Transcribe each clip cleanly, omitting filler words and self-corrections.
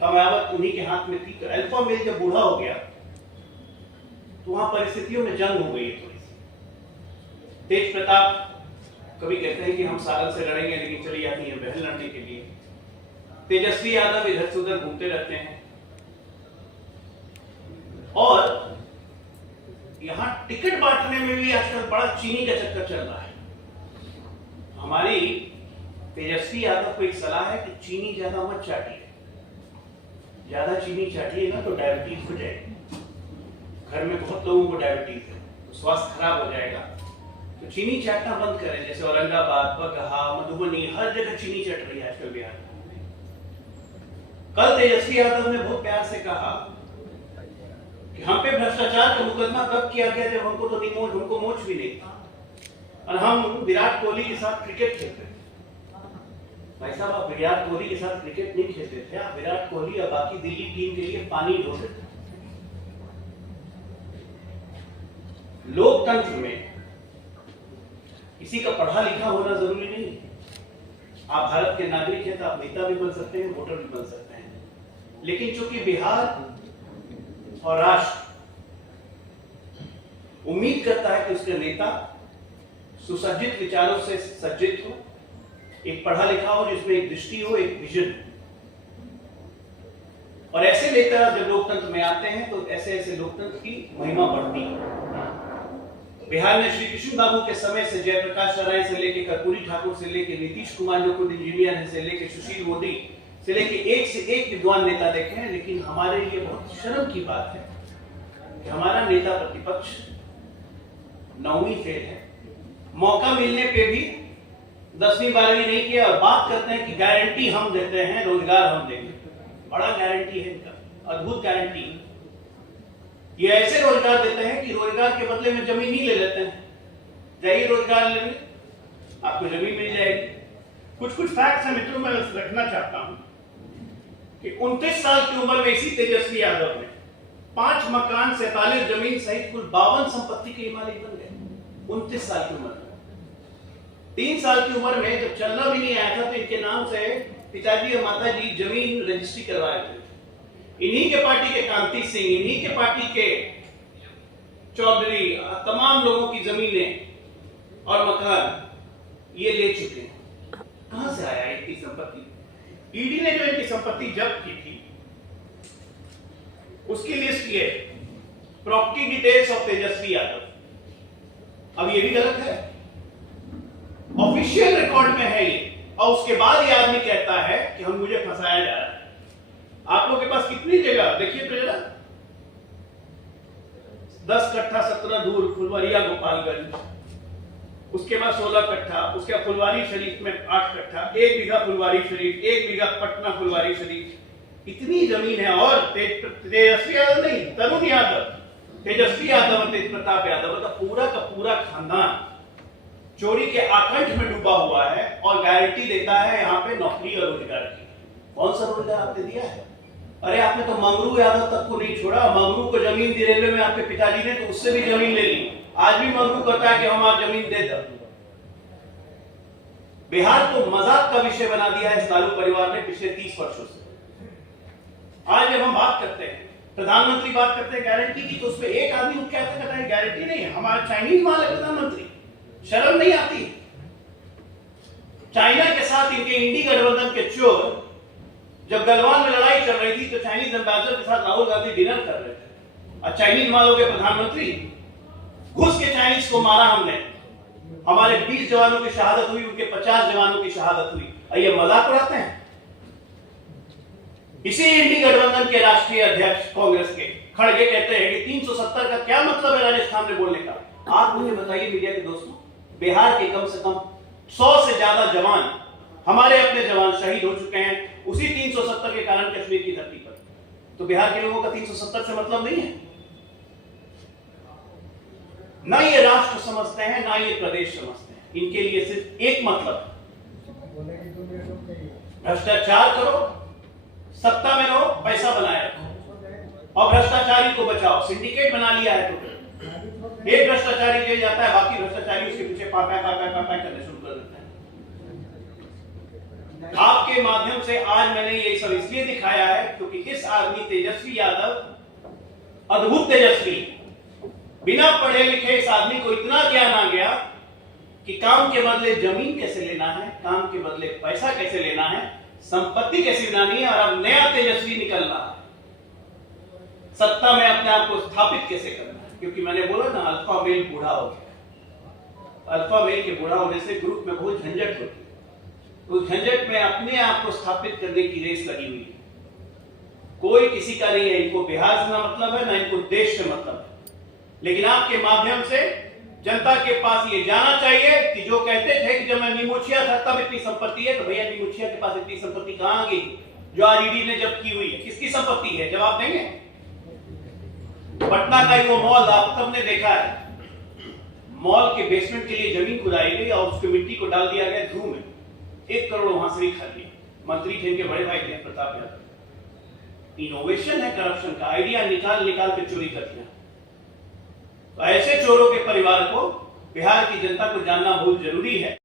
कमावत उन्हीं के हाथ में थी। तो अल्फा मेल जब बूढ़ा हो गया तो वहां परिस्थितियों में जंग हो गई है थोड़ी सी। तेज प्रताप कभी कहते हैं कि हम सारन से लड़ेंगे, लेकिन चली जाती है बहन लड़ने के लिए। तेजस्वी यादव इधर से उधर घूमते रहते हैं और यहां टिकट बांटने में भी आजकल बड़ा चीनी का चक्कर चल रहा है। हमारी तेजस्वी यादव को एक सलाह है कि चीनी ज्यादा मत चाटिए, ज्यादा चीनी चाटिए ना तो डायबिटीज हो जाएगी। घर में बहुत लोगों को डायबिटीज है तो स्वास्थ्य खराब हो जाएगा। तो चीनी चाटना बंद करें। जैसे औरंगाबाद, बगहा, मधुबनी, हर जगह चीनी चट रही है आजकल बिहार में। कल तेजस्वी यादव ने बहुत प्यार से कहा कि हम पे भ्रष्टाचार का मुकदमा कब किया गया जब हमको तो नहीं हमको मोच भी नहीं था और हम विराट कोहली के साथ क्रिकेट खेलते थे। भाई साहब, आप विराट कोहली के साथ क्रिकेट नहीं खेलते थे, आप विराट कोहली और बाकी दिल्ली टीम के लिए पानी ढोते थे। लोकतंत्र में किसी का पढ़ा लिखा होना जरूरी नहीं है। आप भारत के नागरिक हैं तो आप नेता भी बन सकते हैं, वोटर भी बन सकते हैं। लेकिन चूंकि बिहार और राष्ट्र उम्मीद करता है कि उसके नेता सुसज्जित विचारों से सज्जित हो, एक पढ़ा लिखा हो, जिसमें एक दृष्टि हो, एक विजन हो। और ऐसे नेता जब लोकतंत्र में आते हैं तो ऐसे ऐसे लोकतंत्र की महिमा बढ़ती है। बिहार में श्री कृष्ण बाबू के समय से जयप्रकाश नारायण से लेके कर्पूरी ठाकुर से लेके नीतीश कुमार जो खुद इंजीनियर है से लेके सुशील मोदी से लेके एक से एक विद्वान नेता देखे हैं। लेकिन हमारे लिए बहुत शर्म की बात है कि हमारा नेता प्रतिपक्ष 9वीं फेल है। मौका मिलने पे भी 10वीं 12वीं नहीं किया और बात करते हैं कि गारंटी हम देते हैं, रोजगार हम देंगे। बड़ा गारंटी है इनका, अद्भुत गारंटी। ये ऐसे रोजगार देते हैं कि रोजगार के बदले में जमीन ही ले लेते हैं। जाइए रोजगार लेने, आपको जमीन मिल जाएगी। कुछ कुछ फैक्ट्स हैं मित्रों, मैं रखना चाहता हूं कि 29 साल की उम्र में इसी तेजस्वी यादव ने 5 मकान, 47 जमीन सहित कुल 52 संपत्ति के मालिक बन गए 29 साल की उम्र में। 3 साल की उम्र में जब चलना भी नहीं आया था तो इनके नाम से पिताजी और माताजी जमीन रजिस्ट्री करवाए थे। इन्हीं के पार्टी के कांति सिंह, इन्हीं के पार्टी के चौधरी, तमाम लोगों की जमीनें और मकान ये ले चुके हैं। कहां से आया इतनी संपत्ति? ईडी ने जो इनकी संपत्ति जब्त की थी उसकी लिस्ट ये, property details of Tejashwi Yadav. अब ये भी गलत है, ऑफिशियल रिकॉर्ड में है ये, और उसके बाद ये आदमी कहता है कि हम मुझे फंसाया जा रहा है। आप लोगों के पास कितनी जगह देखिए तो जरा, 10 कट्ठा 17 दूर फुलवारिया गोपालगंज, उसके बाद 16 कट्ठा, उसके बाद फुलवारी शरीफ में 8 कट्ठा, 1 बीघा फुलवारी शरीफ, 1 बीघा पटना फुलवारी शरीफ। इतनी जमीन है। और तेजस्वी यादव नहीं, तरुण यादव, तेजस्वी यादव, तेज प्रताप यादव का पूरा खानदान चोरी के आकंठ में डूबा हुआ है और गारंटी देता है यहाँ पे नौकरी और रोजगार की। कौन सा रोजगार आपने दिया है? अरे आपने तो मंगरू यादव तक को नहीं छोड़ा। मंगरू को जमीन दी रेलवे में आपके पिताजी ने, तो उससे भी जमीन ले ली। आज भी मंगरू कहता है कि हम आप जमीन दे दो। बिहार को मजाक का विषय बना दिया है इस लालू परिवार ने पिछले 30 वर्षों से। आज जब हम बात करते हैं, प्रधानमंत्री बात करते हैं गारंटी की, तो उसमें एक आदमी कहता है गारंटी नहीं है, हमारा चाइनीज माल है प्रधानमंत्री। शर्म नहीं आती? चाइना के साथ इनके इंडी गठबंधन के चोर जब गलवान में लड़ाई चल रही थी तो चाइनीज एम्बेसडर के साथ राहुल गांधी डिनर कर रहे थे और चाइनीज मालों के प्रधानमंत्री घुस के चाइनीज को मारा हमने। हमारे 20 जवानों की शहादत हुई, उनके 50 जवानों की शहादत हुई। और ये मजाक उड़ाते हैं। इसी इंडी गठबंधन के राष्ट्रीय अध्यक्ष कांग्रेस के खड़गे कहते हैं कि 370 का क्या मतलब है राजस्थान में बोलने का। आप मुझे बताइए मीडिया के दोस्तों, बिहार के कम से कम 100 से ज्यादा जवान, हमारे अपने जवान शहीद हो चुके हैं उसी 370 के कारण कश्मीर की धरती पर। तो बिहार के लोगों का 370 से मतलब नहीं है। ना ये राष्ट्र समझते हैं, ना ये प्रदेश समझते हैं। इनके लिए सिर्फ एक मतलब, भ्रष्टाचार करो, सत्ता में रहो, पैसा बनाए रखो और भ्रष्टाचारी को बचाओ। सिंडिकेट बना लिया है टोटल। एक भ्रष्टाचारी जेल जाता है, बाकी भ्रष्टाचारी उसके पीछे पापा करने शुरू कर देते हैं। आपके माध्यम से आज मैंने ये सब इसलिए दिखाया है क्योंकि इस आदमी तेजस्वी यादव अद्भुत तेजस्वी, बिना पढ़े लिखे इस आदमी को इतना ज्ञान आ गया कि काम के बदले जमीन कैसे लेना है, काम के बदले पैसा कैसे लेना है, संपत्ति कैसे बनानी है, और अब नया तेजस्वी निकल रहा है सत्ता में अपने आप को स्थापित कैसे करना है। क्योंकि मैंने बोला ना, अल्फा मेल बूढ़ा हो गया। अल्फा मेल के बूढ़ा होने से ग्रुप में बहुत झंझट होती है। उस झंझट में अपने आप को स्थापित करने की रेस लगी हुई है। कोई किसी का नहीं है, इनको बिहार से ना मतलब है, ना इनको देश से मतलब है। लेकिन आपके माध्यम से जनता के पास ये जाना चाहिए कि जो कहते थे कि जब मैं निमुछिया था तब इतनी संपत्ति है, तो भैया निमुछिया के पास इतनी संपत्ति कहां गई जो आज ईडी ने जब्त की हुई है? किसकी संपत्ति है? जवाब देंगे। पटना का ही वो मॉल आप सबने देखा है, मॉल के बेसमेंट के लिए जमीन खुदाई गई और उसकी मिट्टी को डाल दिया गया धूम में। 1 करोड़ वहां से भी खा लिया। मंत्री थे इनके बड़े भाई थे प्रताप यादव। इनोवेशन है करप्शन का, आइडिया निकाल निकाल के चोरी कर दिया। तो ऐसे चोरों के परिवार को बिहार की जनता को जानना बहुत जरूरी है।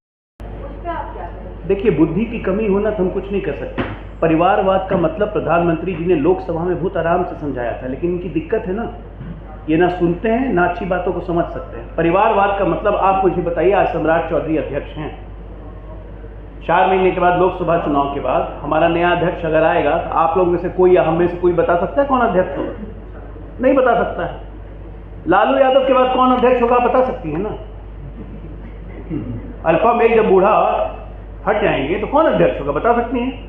देखिए, बुद्धि की कमी होना तो हम कुछ नहीं कर सकते। परिवारवाद का मतलब प्रधानमंत्री जी ने लोकसभा में बहुत आराम से समझाया था, लेकिन इनकी दिक्कत है ना, ये ना सुनते हैं ना अच्छी बातों को समझ सकते हैं। परिवारवाद का मतलब आप मुझे बताइए, आज सम्राट चौधरी अध्यक्ष हैं, 4 महीने के बाद लोकसभा चुनाव के बाद हमारा नया अध्यक्ष अगर आएगा तो आप लोग में से कोई या हम में से कोई बता सकता है कौन अध्यक्ष होगा? नहीं बता सकता है। लालू यादव के बाद कौन अध्यक्ष होगा बता सकती है ना। अल्फा मेल जब बूढ़ा हट जाएंगे तो कौन अध्यक्ष होगा बता सकती हैं।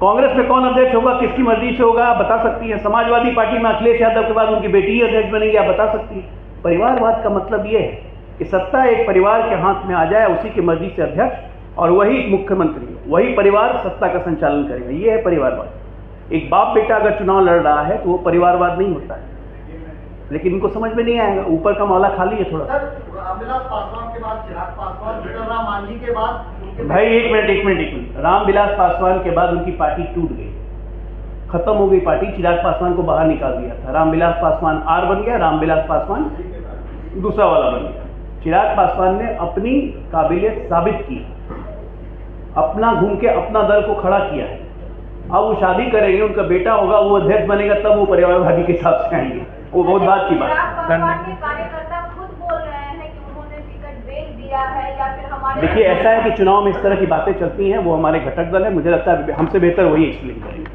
कांग्रेस में कौन अध्यक्ष होगा, किसकी मर्जी से होगा आप बता सकती हैं। समाजवादी पार्टी में अखिलेश यादव के बाद उनकी बेटी ही अध्यक्ष बनेगी, आप बता सकती हैं। परिवारवाद का मतलब ये है कि सत्ता एक परिवार के हाथ में आ जाए, उसी की मर्जी से अध्यक्ष और वही मुख्यमंत्री, वही परिवार सत्ता का संचालन करेगा। ये है परिवारवाद। एक बाप बेटा अगर चुनाव लड़ रहा है तो वो परिवारवाद नहीं होता है, लेकिन इनको समझ में नहीं आएगा। ऊपर का मौला खाली है थोड़ा। रामविलास पासवान के बाद चिराग पासवान, जीतनराम मांझी के बाद भाई एक मिनट। रामविलास पासवान के बाद उनकी पार्टी टूट गई, खत्म हो गई पार्टी। चिराग पासवान को बाहर निकाल दिया था। रामविलास पासवान आर बन गया, रामविलास पासवान दूसरा वाला बन गया। चिराग पासवान ने अपनी काबिलियत साबित की, अपना घूम के अपना दल को खड़ा किया है। अब वो शादी करेंगे, उनका बेटा होगा, वो अध्यक्ष बनेगा, तब वो परिवारवादी के हिसाब से आएंगे। वो बहुत बात की बात है। कार्यकर्ता खुद बोल रहे हैं कि उन्होंने टिकट बेच दिया है या फिर हमारे। देखिए, ऐसा है कि चुनाव में इस तरह की बातें चलती हैं, वो हमारे घटक दल है, मुझे लगता है हमसे बेहतर वही एक्सप्लेन करेंगे।